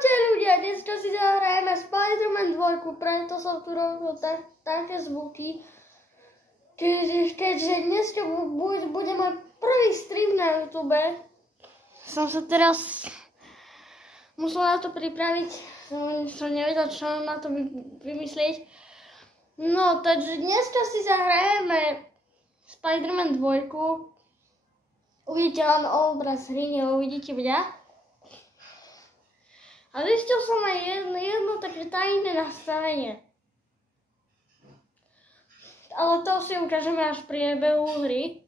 Čaute ľudia, dneska si zahrajeme Spider-Man 2, preto som tu robil také zvuky. Keďže dneska bude môj prvý stream na YouTube, som sa teraz musel na to pripraviť, som nevedel, čo na to vymyslieť. No, takže dneska si zahrajeme Spider-Man 2. Uvidíte len obraz hry, neuvidíte mňa. A zistil som aj jedno také tajné nastavenie. Ale to si ukážeme až pri priebehu hry.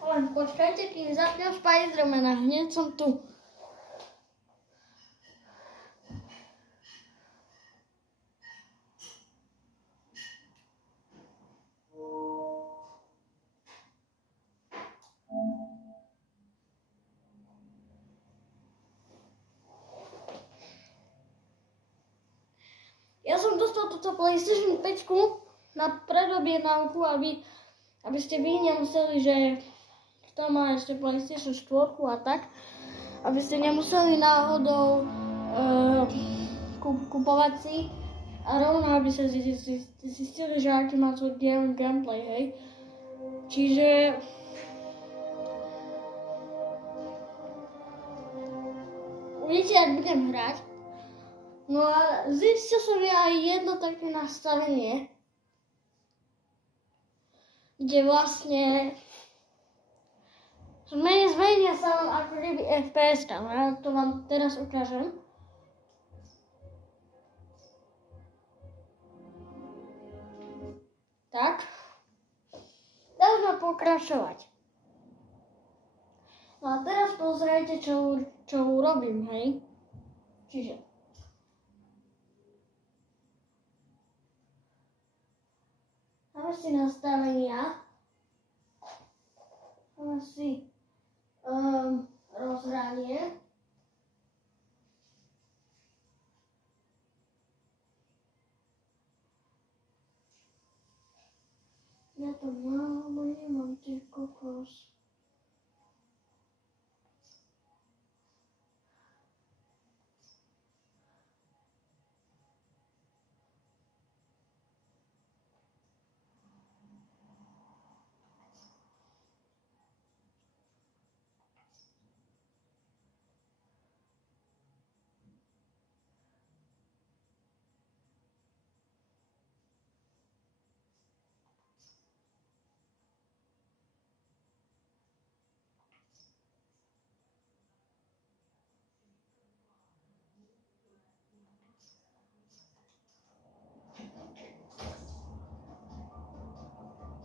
Len počkajte, kým zapnem Spider-Mana. Hneď som tu. Ja som dostal túto PlayStation 5 na predobjednávku, aby ste vy nemuseli, že tam má ešte PlayStation 4 a tak, aby ste nemuseli náhodou kupovať si a rovno, aby ste zistili, že aký má svoj gameplay, hej. Čiže uvidíte, jak budem hrať. No a zistil som ja aj jedno také nastavenie, kde vlastne zmenia sa vám ako keby FPS-ka. Ja to vám teraz ukážem. Tak. Dáme pokračovať. No a teraz pozrite, čo urobím, hej. Čiže máme si nastavenia, máme si rozhranie, ja to mám, nemám ty kokos.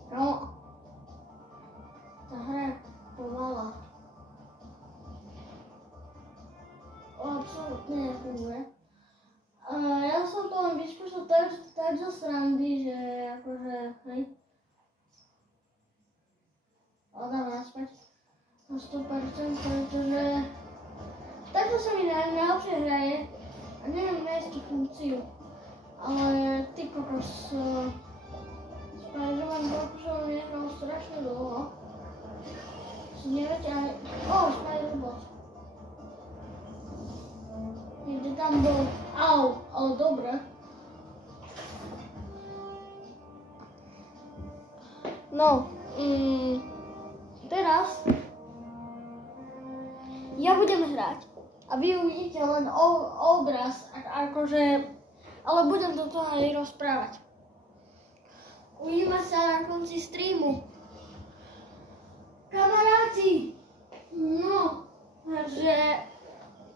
No, tá hra je pomalá. Absolutne nefunguje. Ja som to len vyskúšal tak zo srandy, že akože, hej. Ale dáme naspäť na 100%, pretože takto sa mi najlepšie hraje a neviem nájsť tú funkciu. Ale ty kokos, Spider-Man 2 som nehral strašne dlho. Si neviete aj... Spider-Bot. Niekde tam bol... Au, ale dobre. No, teraz ja budem hrať a vy uvidíte len obraz, akože, ale budem do toho aj rozprávať. Uvidíme sa na konci streamu. Kamaráti, no, že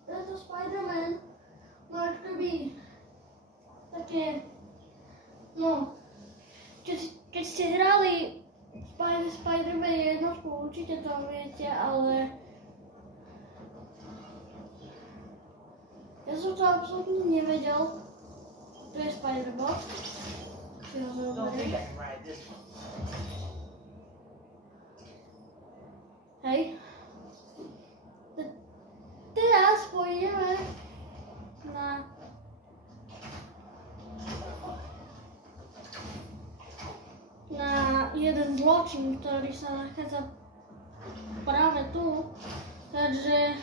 tento Spider-Man má akoby také, no, keď ste hrali Spider-Man jednotku, určite to viete, ale ja som to absolútne nevedel. To je Spider-Bot. Hej. Teraz pôjdeme na jeden zločin, ktorý sa nachádza práve tu. Takže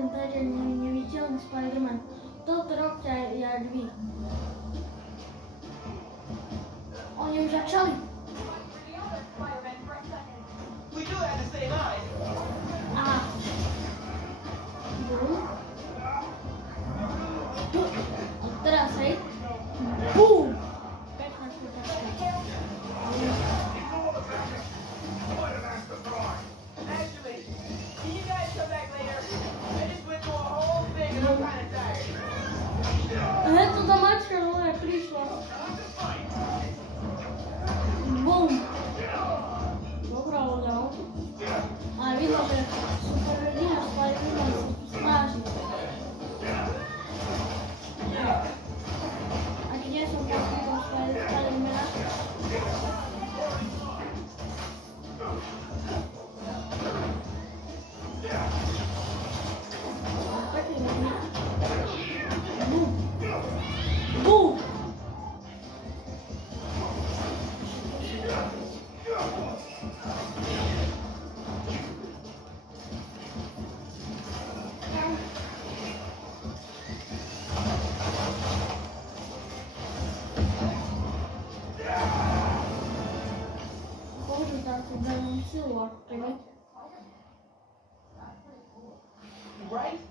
ten tretí neviditeľný Spider-Man. Toto robte aj vy. Oni už začali. Aha. Bum. A teraz hej. Bum. Pekná šutačka. Hej, to tá mačka nové prišla. Bum. Dobrá loďa, no. Ale vidno, že superhrdina Spider-Man sa tu snaží. A kde som takýto Spider-Mana? Bum. Bum. Right?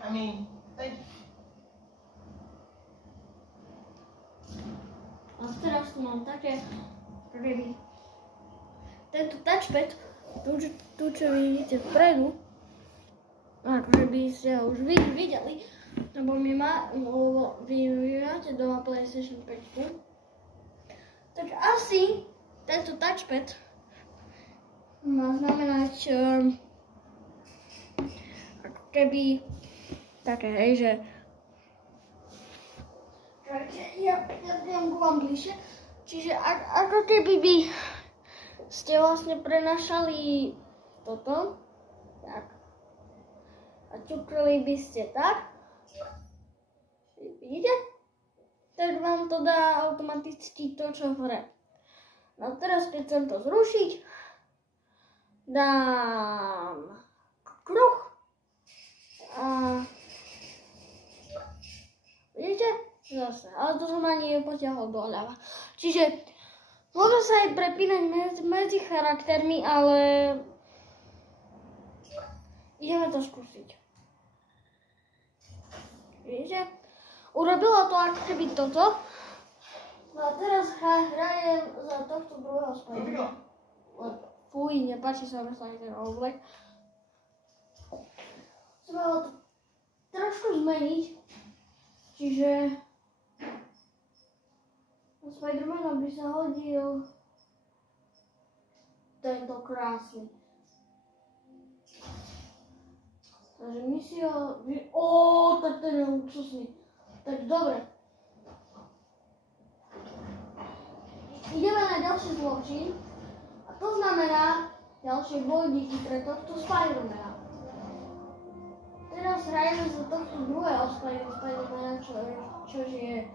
I mean, thank you. A teraz tu mám také ryby. Tento touchpad, tu čo vidíte vpredu, akože by ste ho už videli, lebo vy máte doma PlayStation 5, tak asi tento touchpad má znamenať ako keby také, hej, že ja budem k vám bližšie, čiže ako keby by ste vlastne prenašali toto, tak, a ťukli by ste tak, vidíte? Tak vám to dá automaticky to, čo hore. No teraz, keď chcem to zrušiť, dám kruh a vidíte? Zase, ale to som ani nepotiahol doľava. Čiže môžem sa aj prepínať medzi charaktermi, ale ideme to skúsiť. Vidíte? Urobilo to ako keby toto. No a teraz hrajem za tohto druhého Spider-Mana. Fuj, nepáči sa mi ten oblek. Chceme ho to trošku zmeniť. Čiže Spider-Mana by sa hodil tento krásny. Takže my si ho... tak ten je luxusný. Tak dobre. Ideme na ďalší zločin. A to znamená ďalšie bojníky pre tohto Spider-Mana. Teraz hrajeme za tohto druhého Spider-Mana, čo je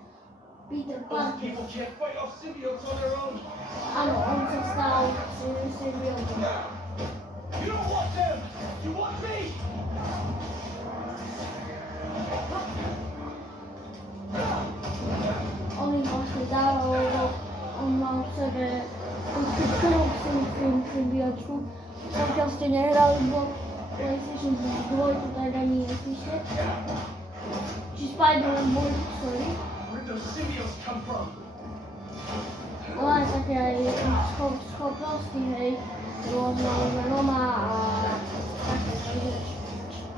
Peter Parker. Áno, on sa stal symbiotom. On im vlastne dával, lebo on mal v sebe tú krv symbiotku. Pokiaľ ste nehrali PlayStation 2, tak ani nepíšte. Či Spider-Man 2, sorry. Ale aj také aj schopnosti, hej, rôzne Venoma a také, takže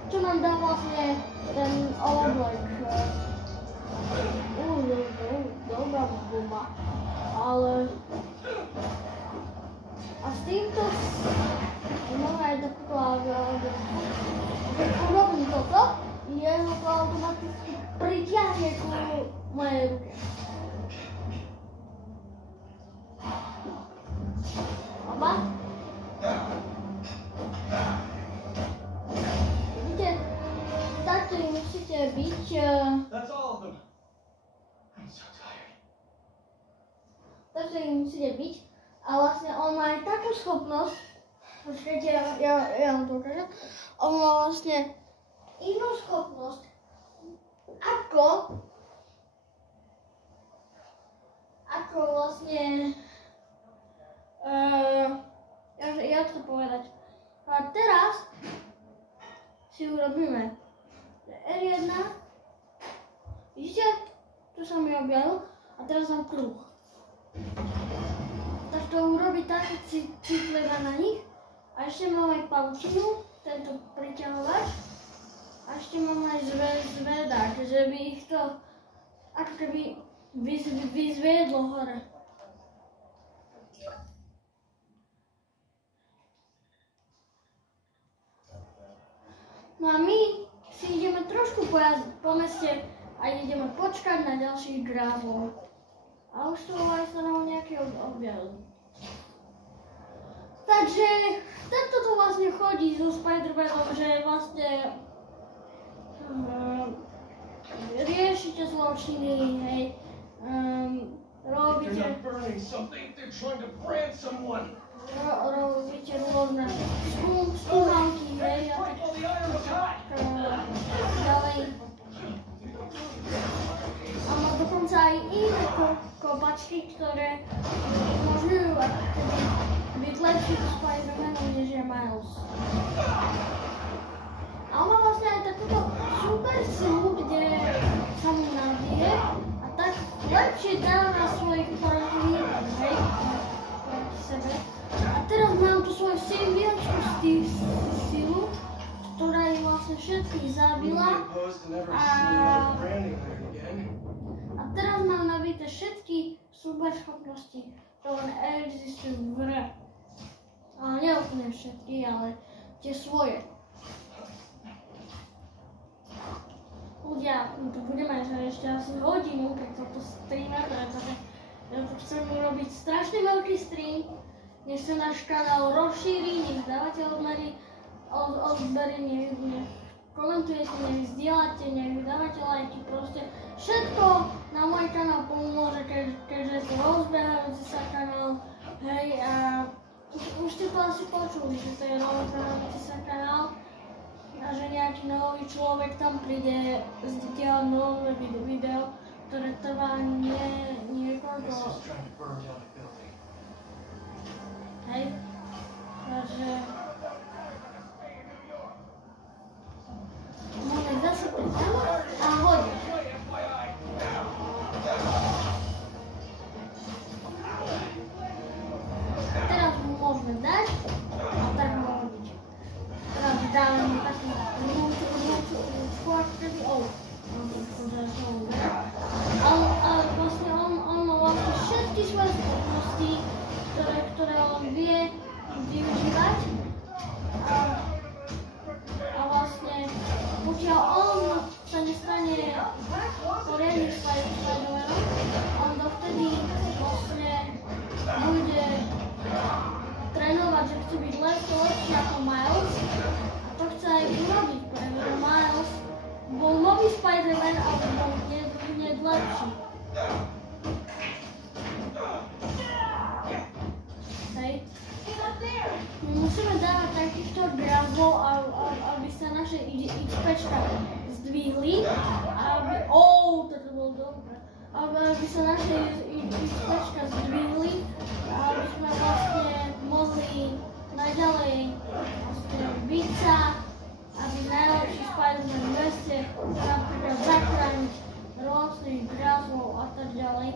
čo nám dá vlastne ten oblek. Dobrá bomba, ale a s týmto mám aj takúto keď urobím toto, jeho to automaticky pritiahne ku mojej ruke. Oba? Vidíte, takto musíte byť. Takže musíte byť. A vlastne on má aj takú schopnosť, počkajte, ja vám to ukážem. On má vlastne inú schopnosť, ako vlastne, jak to povedať. A teraz si urobíme R1, vidíte, tu sa mi objavil a teraz mám kruh. Tak to urobí tak citlivé na nich a ešte mám aj pavučinu, tento priťahovač a ešte mám aj zvedák, že by ich to ako keby vyzviedlo hore. No a my si ideme trošku pojazdiť po meste a ideme počkať na ďalších grávov. A už tu aj sa nám nejaký objavil. Takže takto to vlastne chodí so Spider-Manom, že vlastne riešite zločiny, hej, robíte rôzne skúmanky, hej, a tak ďalej. A má dokonca aj iné kopačky, ktoré umožňujú byť lepší so Spider-Manom, než je Miles. A on má vlastne aj takúto super silu, kde sa mu nabije a tak lepšie dáva svojich protivníkov, hej, proti sebe. A teraz mám tu svoju symbionskú silu, ktorá ich vlastne všetkých zabila a teraz mám nabité všetky super schopnosti, ktoré existujú v hre. Ale nie úplne všetky, ale tie svoje. Ľudia, tu budeme ešte asi hodinu, keď toto streame, pretože ja tu chcem urobiť strašne veľký stream. Nech sa náš kanál rozšíri, nech dávate odbery, nech komentujete, nech zdieľate, nech dávate lajky, proste všetko na môj kanál pomôže, keďže je to rozbehajúci sa kanál, hej, a už ste to asi počuli, že to je rozbehajúci sa kanál a že nejaký nový človek tam príde zdieľať nové video, ktoré trvá niekoľko. Hej, takže máme zase priťahovať a hodiť. Teraz mu môžeme dať a tak mu hodiť. Teraz dáme mu takú skôrčový ale vlastne on má vlastne všetky svoje schopnosti, ktoré on vie využívať a vlastne pokiaľ on sa nestane poriadnym Spider-Manom, on dovtedy vlastne bude trénovať, že chce byť lepší ako Miles a to chce aj urobiť, pretože Miles bol nový Spider-Man a bol hneď lepší. Hej. My musíme dávať takýchto grázov, aby sa naše XPčka zdvihli, toto bolo dobré, aby sa naše XPčka zdvihli a aby sme vlastne mohli naďalej byť sa, aby najlepší Spider-Man v meste napríklad zachrániť rôznych grázov a tak ďalej.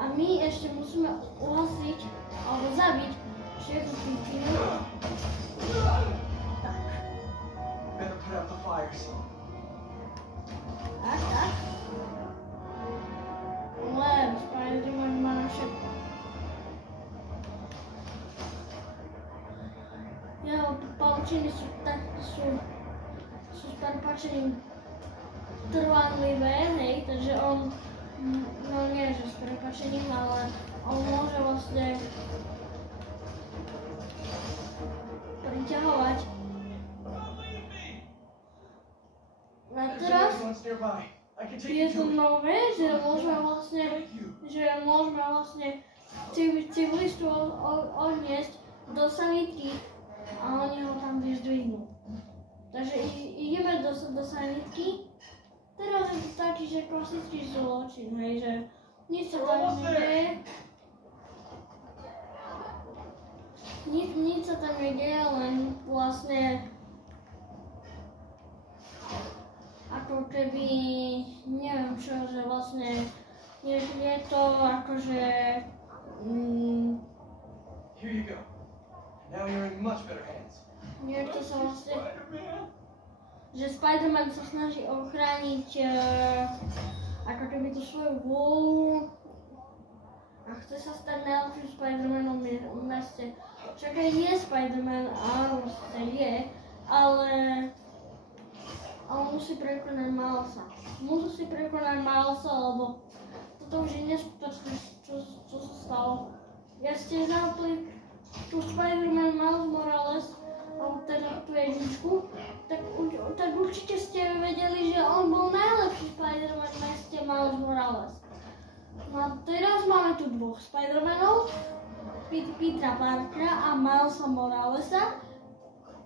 A my ešte musíme uhasiť alebo zabiť všetku príčinu. Tak. Tak. Lebo Spider-Man má na všetko. Jeho pavučiny sú s prepáčením trvanlivé, hej, takže on, no nie že s prepáčením, ale on môže vlastne priťahovať. A teraz je to nové, že môžeme vlastne civilistu odniesť do sanitky a oni ho tam vyzdvihnú. Takže ideme do sa do sanitky. Teraz je to taký, že klasický zločin, hej, že nič sa tam nedeje. Nič sa tam nedeje, len vlastne ako keby, neviem čo, že vlastne je to akože Here you go. Now you're in much better hands. niekto sa vlastne, že Spider-Man sa snaží ochrániť ako keby tú svoju vôľu a chce sa stať najlepším Spider-Manom v meste. Však aj je Spider-Man, áno, je, ale musí prekonať Milesa. Musí prekonať Milesa, lebo toto už je neskutočné, čo sa stalo. Ja ste zapli tu Spider-Man Miles Morales, alebo teda tú jedničku, tak určite ste vedeli, že on bol najlepší Spider-Man v meste Miles Morales. No a teraz máme tu dvoch Spider-Manov, Petera Parkera a Milesa Moralesa.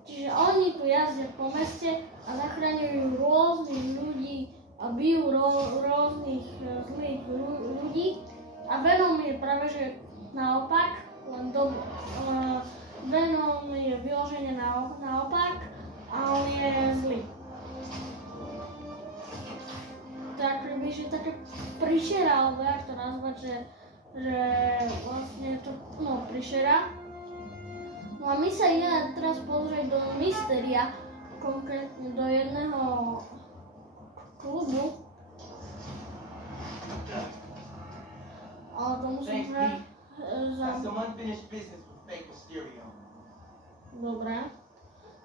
Čiže oni tu jazdia po meste a zachraňujú rôznych ľudí a bijú rôznych zlých ľudí. A Venom je práve že naopak, len Venom je vyložene naopak a on je zlý. Tak by, že také príšera, alebo jak to nazvať, že vlastne to, príšera. No a my sa ideme teraz pozrieť do Mysteria, konkrétne do jedného klubu. Ale to musím hrať za... Have some unfinished business with fake Mysterio. Dobre.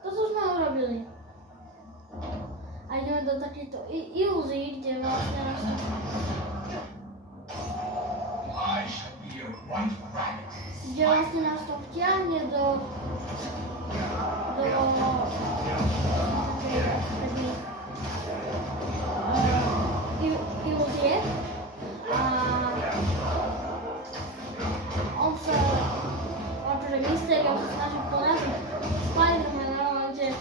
Toto sme urobili. A ideme do takejto ilúzií, kde vlastne nás to... Kde vlastne nás to vtiahne do ilúzie. A on sa, akože Mysterio sa snaží poraziť Spider-Mana, lenže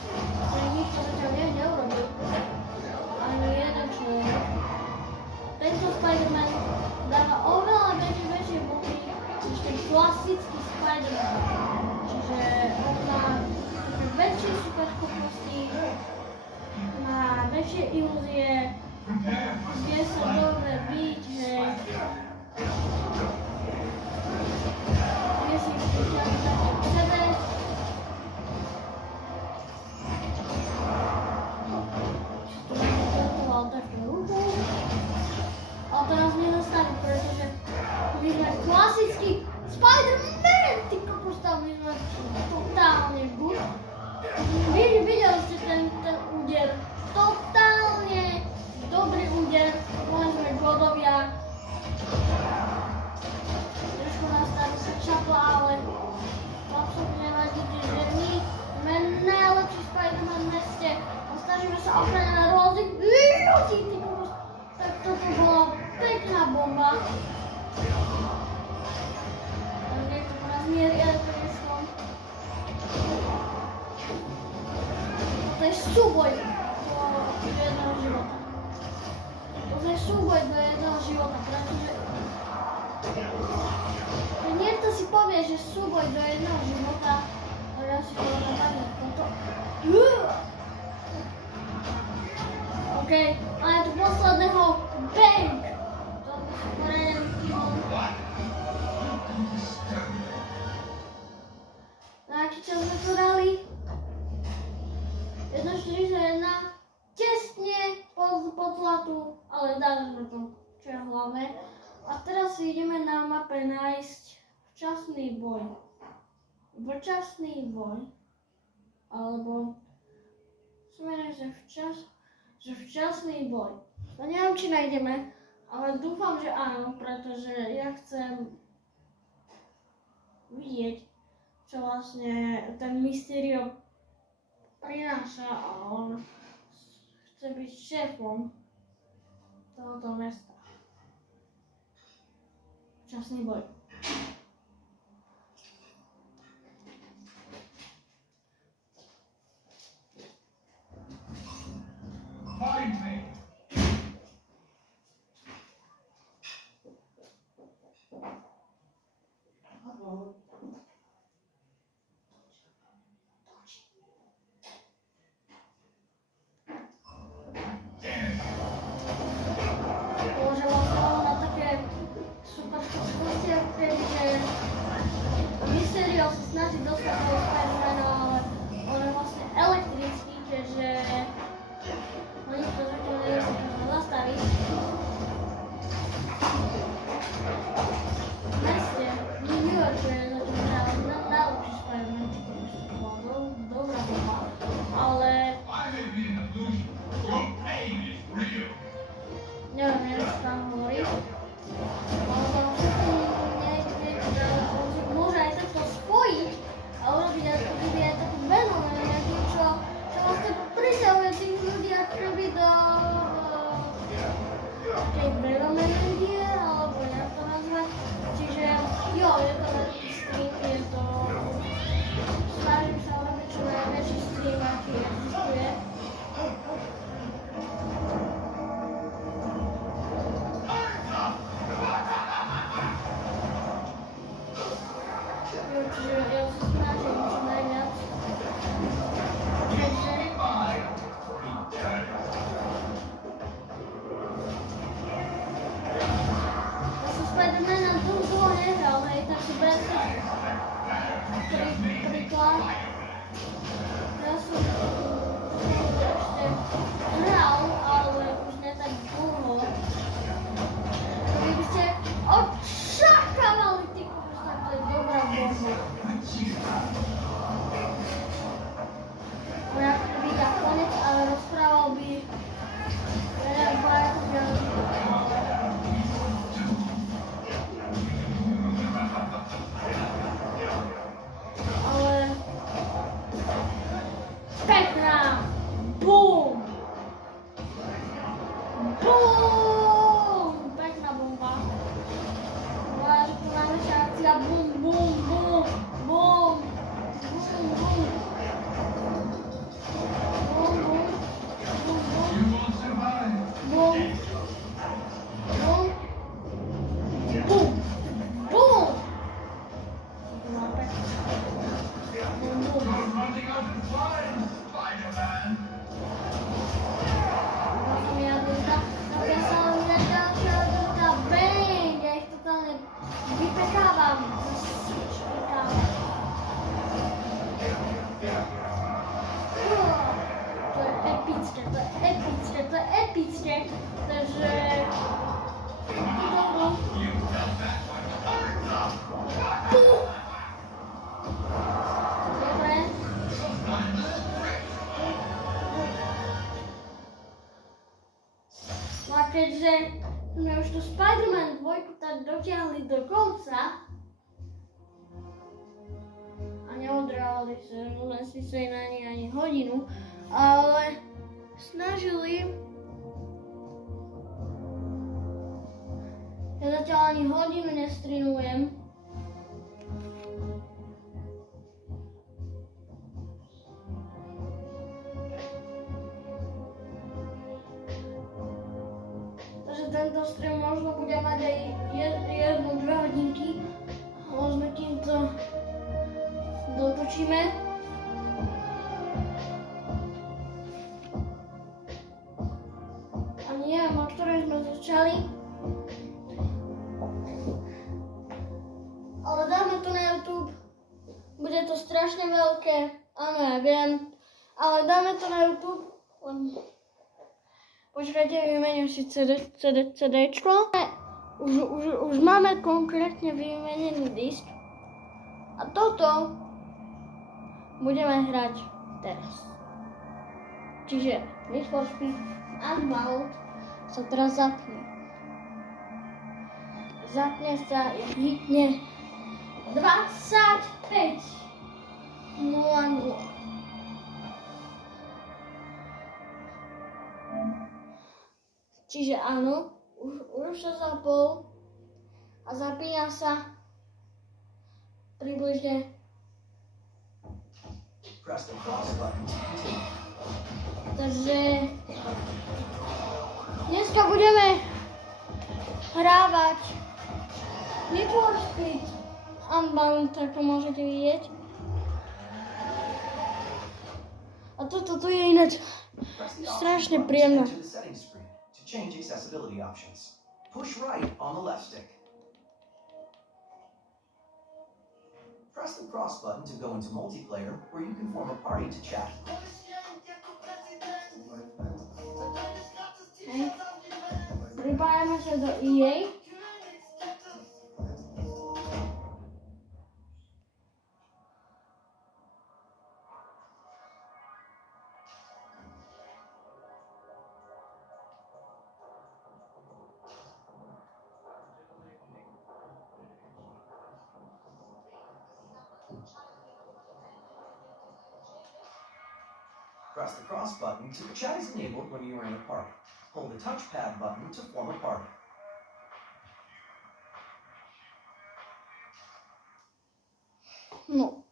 nič to zatiaľ neurobil. Ani jeden človek. Tento Spider-Man dáva oveľa väčšie bomby než ten klasický Spider-Man. Čiže on má také väčšie superschopnosti, má väčšie ilúzie, vie sa dobre byť, hej. Vie si vyťahnuť k sebe. Ale to nás nezastaví, pretože my sme klasický Spider-Man, ty kokos, tam my sme totálne good. Videli ste ten úder, totálne dobrý úder, len sme godovia. Trošku nás tam sa čapla, ale absolútne nevadíte, že my sme najlepší Spider-Man v meste a snažíme sa ochrániť na rôznych ľudí, ty kokos. Tak toto bola pekná bomba. Tak niekto po nás mierí elektroničkom. Toto je súboj do jedného života. Toto je súboj do jedného života, pretože niekto si povie, že súboj do jedného života, ale ja si povedal tak, toto... OK, ale tu posledného bang! To si poradím kým. Na aký čas sme to dali? 1.41, tesne pod zlatu, ale dali sme to, čo je hlavné. A teraz si ideme na mape nájsť včasný boj. Včasný boj. Alebo sme že včasný boj. No neviem, či nájdeme, ale dúfam, že áno, pretože ja chcem vidieť, čo vlastne ten Mysterio prináša a on chce byť šéfom tohoto mesta. Včasný boj. find me. Bože, vlastne on má také super skúsenosti, že Mysterio sa snaží dostať toho Spider-Mana, ale on je vlastne elektrický, keďže oni to zatiaľ nevedia zastaviť. V meste, v New Yorku je zatiaľ najlepší Spider-Man, to bola dobrá doba, ale I may be an illusion. Your pain is real. neviem, čo tam hovorí. Ale tam všetko niekde, môže aj takto spojiť a urobiť ako keby aj takú Venom, neviem, niečo, čo vlastne prisahuje tých ľudí ako keby do tej Venom energie, alebo jak to nazvať. Čiže jo, je to veľký stream, je to... Snažím sa urobiť čo najväčší stream, aký existuje. Čiže ja sa snažím čo najviac. Takže... Ja som Spider-Mana dlho nehral, hej, tak si berete príklad. Ja som ešte hral, ale už ne tak dlho. Vy by ste očakávali, ty kokos, tak to je dobrá bomba. On ako keby dá konec, ale rozprával by pár ale pekná bum! Bum! Pekná bomba. Bola to najväčšia akcia bum, bum, bum, bum, bum, bum. Bum, bum, bum, bum. You won't survive. Bum. Bum. Bum. Bum. Bum, bum. You're running out of time, Spider-Man. Potom ja napísala mňa ďalšia odovka, bang! Ja ich totálne vypekávam. Vypekávam. To je epické, to je epické, to je epické. Takže... Dobre. No a keďže sme už tu Spider-Man 2 tak dotiahli do konca a neodrali sa, len si sa na nej ani hodinu, ale snažili. Ja zatiaľ ani hodinu nestrinujem. Takže tento stream možno bude mať aj 1-2 hodinky. Možno kým to dotočíme. A neviem, o ktorej sme začali. Ale dáme to na YouTube. Bude to strašne veľké. Áno, ja viem. Ale dáme to na YouTube. Počkajte, vymením si CDčko. Už máme konkrétne vymenený disk. A toto budeme hrať teraz. Čiže Need for Speed Unbound sa teraz zapne. Zapne sa, hitne 25:00. Čiže áno, už sa zapol a zapína sa približne. Press the cross button to continue. Takže Takže dneska budeme hrávať Need for Speed Unbound, ako môžete vidieť. A toto tu je ináč strašne príjemné. Change accessibility options. Push right on the left stick. Press the cross button to go into multiplayer, where you can form a party to chat. Okay. Pripájame sa do EA. Press the cross button to chat is enabled when you are in a party. Hold the touchpad button to form a party. No.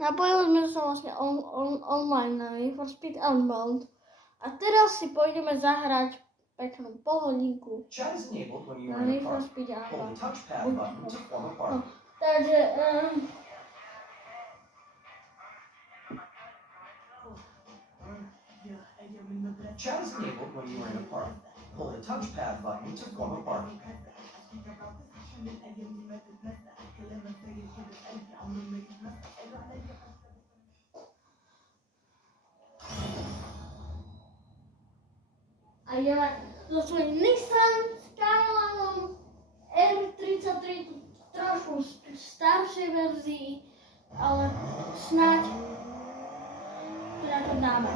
Napojili sme sa vlastne online na Need for Speed Unbound. A teraz si pôjdeme zahrať peknú polhodinku Chat is enabled when you na are in Need a for party. Speed Hold Unbound. the touchpad button to form a party. Takže Chat is enabled when you are in a party. Hold the touchpad button to form a party. a ideme so svojím Nissan Skylineom R33, trošku staršej verzii, ale snáď to dáme.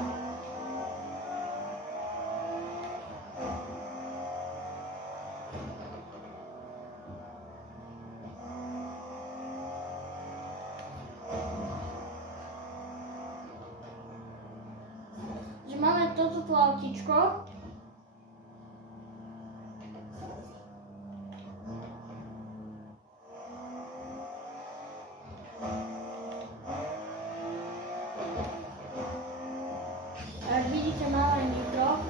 Že máme toto autíčko. Jak vidíte, máme nitro.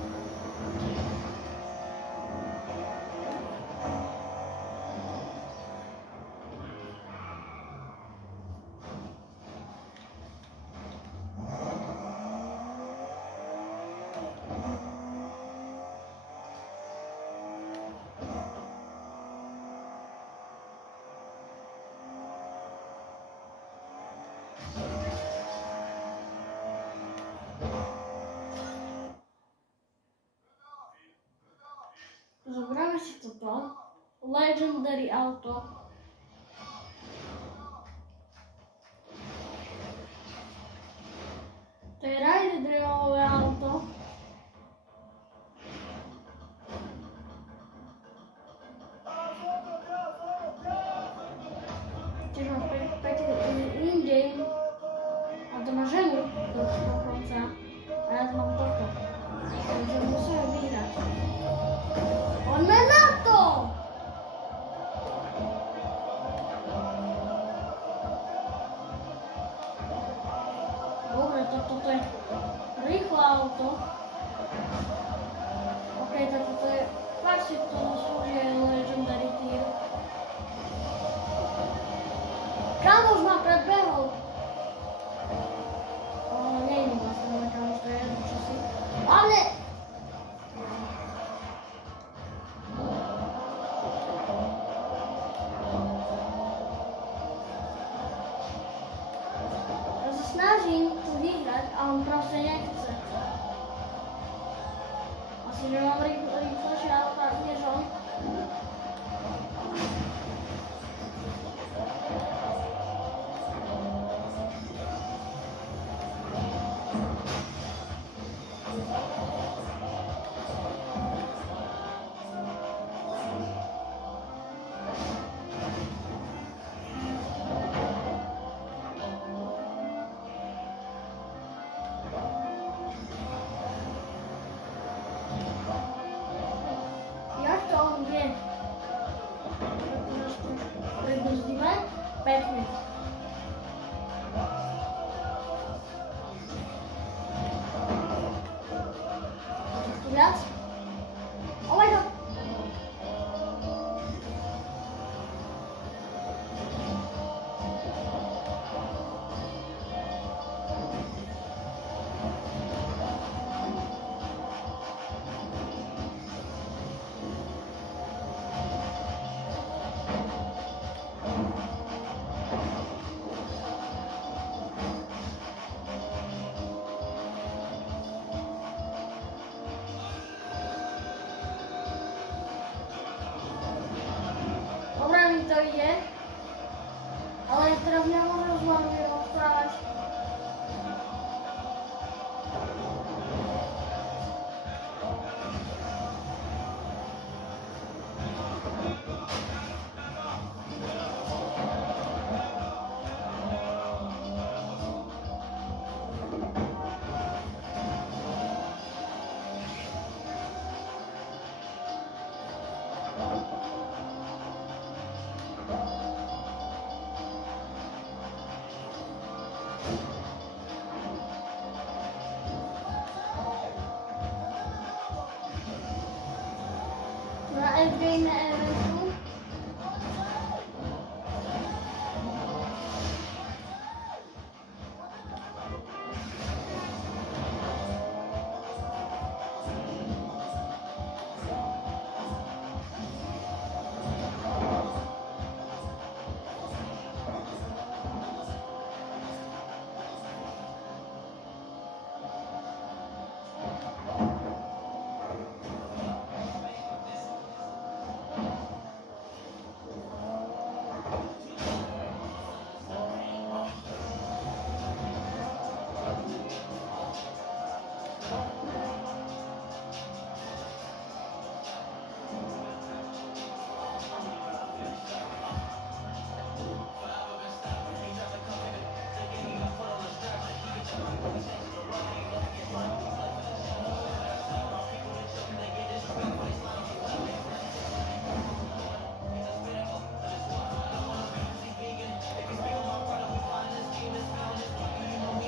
Zobráme si toto. Legendary auto. To je ride drevové auto. Tiež má pekný in-game. A to má ženu dokonca. A ja to mám toto. Takže musíme vyhrať. Poďme na to! Dobre, toto je rýchle auto. OK, toto je fakt si to zaslúži Legendary tier. Kamoš ma predbehol. Nie je vlastne môj kamoš, to je jedno čosi. Ale snažím tu vyhrať, a on proste nechce. Asi, že mám rýchlejšie auta než on. Jak to on vie? Viac? Oh my god! Dobre mi to ide, ale ja teraz nemôžem s vami rozprávať. Na endgame eventu.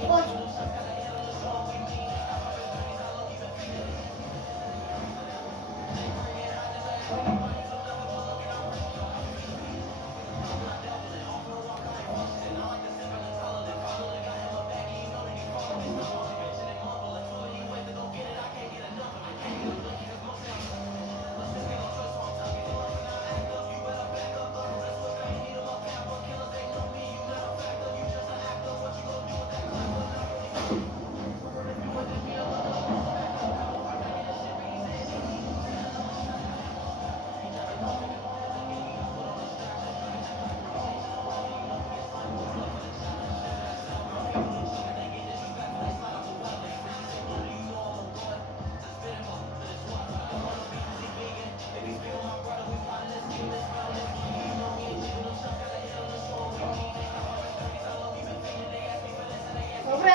Poď. Dobre.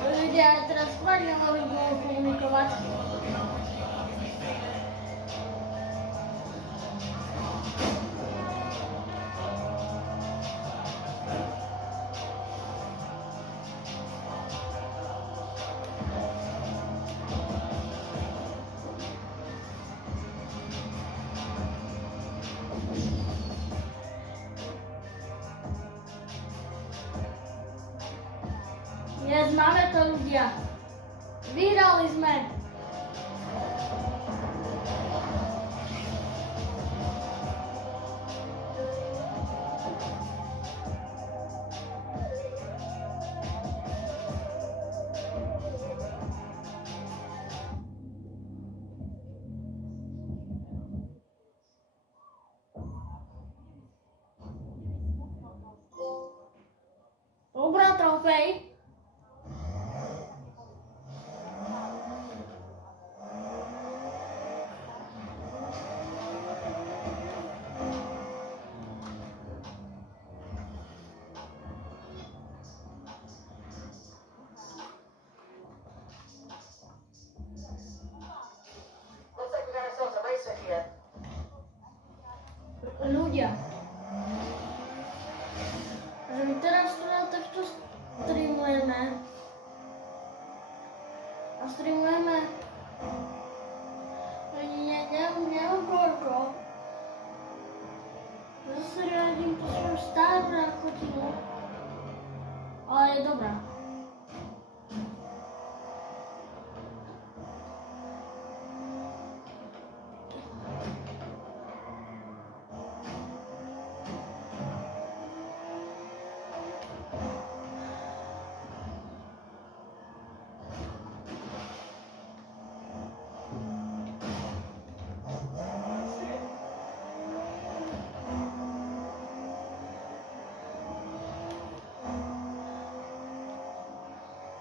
Ľudia teraz fakt nemohli komunikovať. Yes, máme to ľudia. Vyhrali sme. trofej. Looks like we got ourselves a racer here. Ľudia. Že my teraz tu na takto streamujeme. A streamujeme. Neviem koľko. Zase radím to svoju starú rakotinu. Ale je dobrá.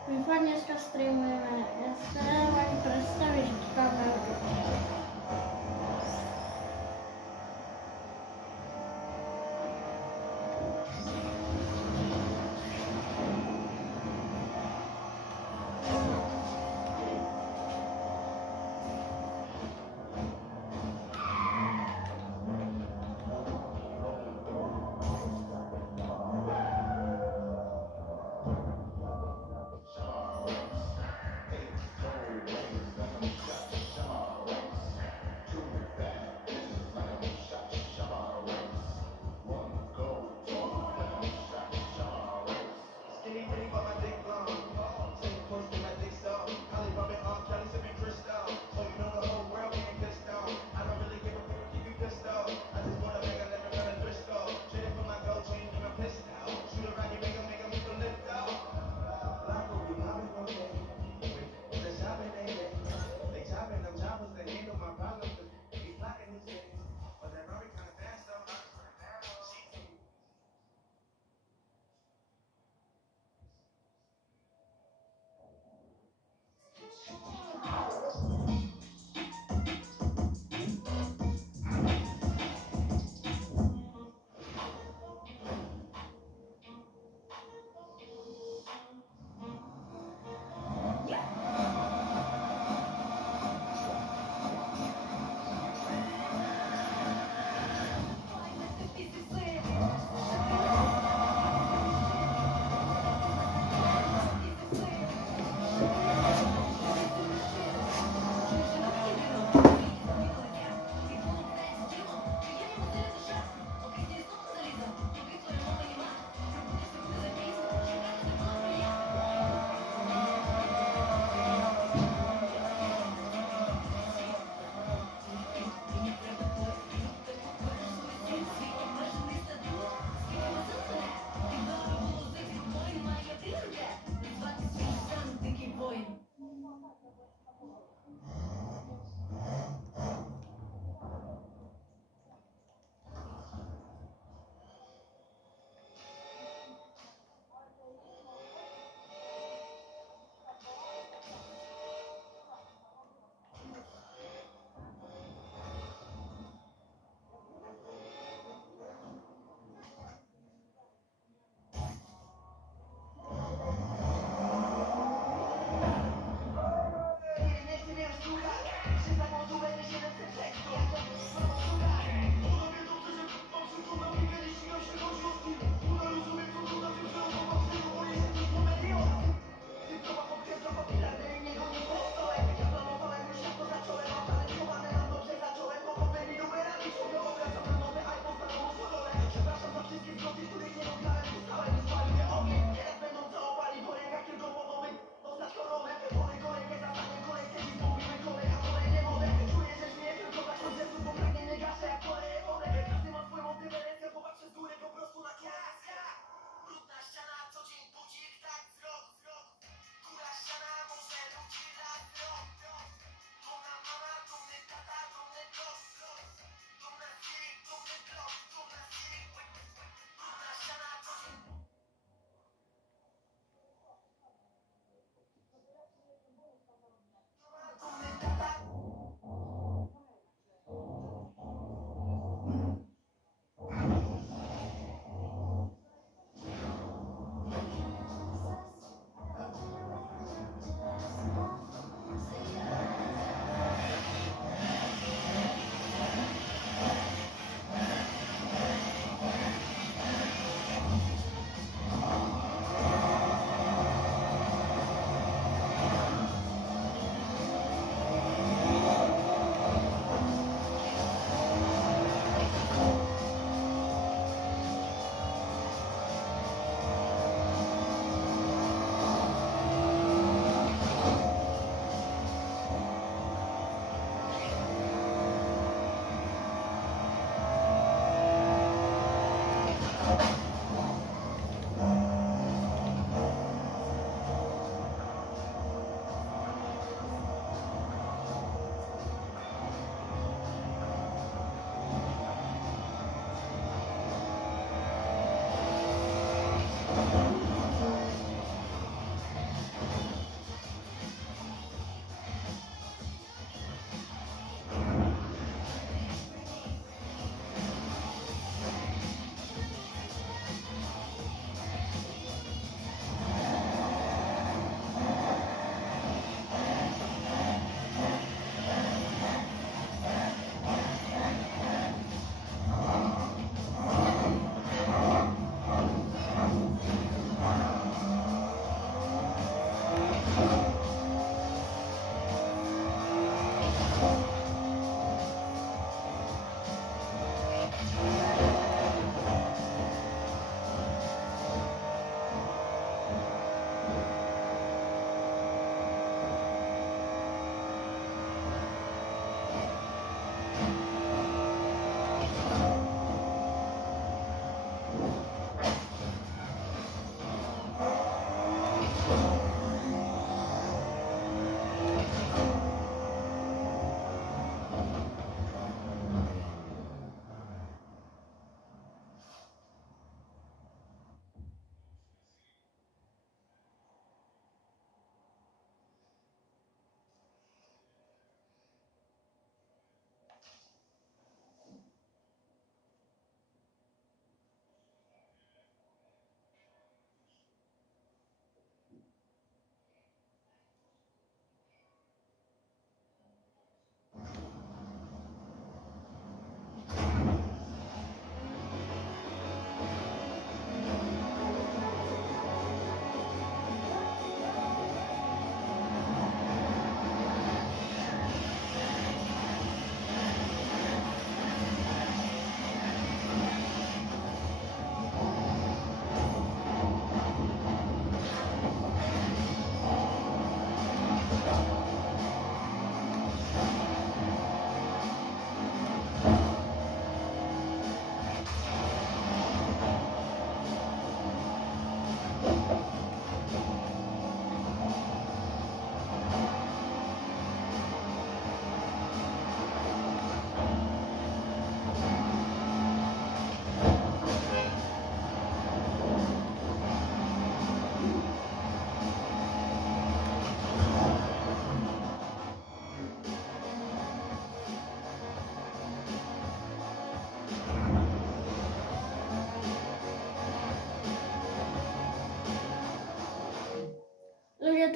My fakt dneska streamujeme. Ja si to neviem ani predstaviť, že to tam bude.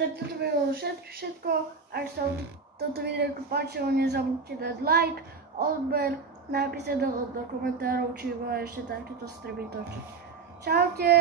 tak toto by bolo všetko. Ak sa vám toto video páčilo, nezabudnite dať like, odber, napísať do komentárov, či bude ešte takéto streamy točiť. Čaute!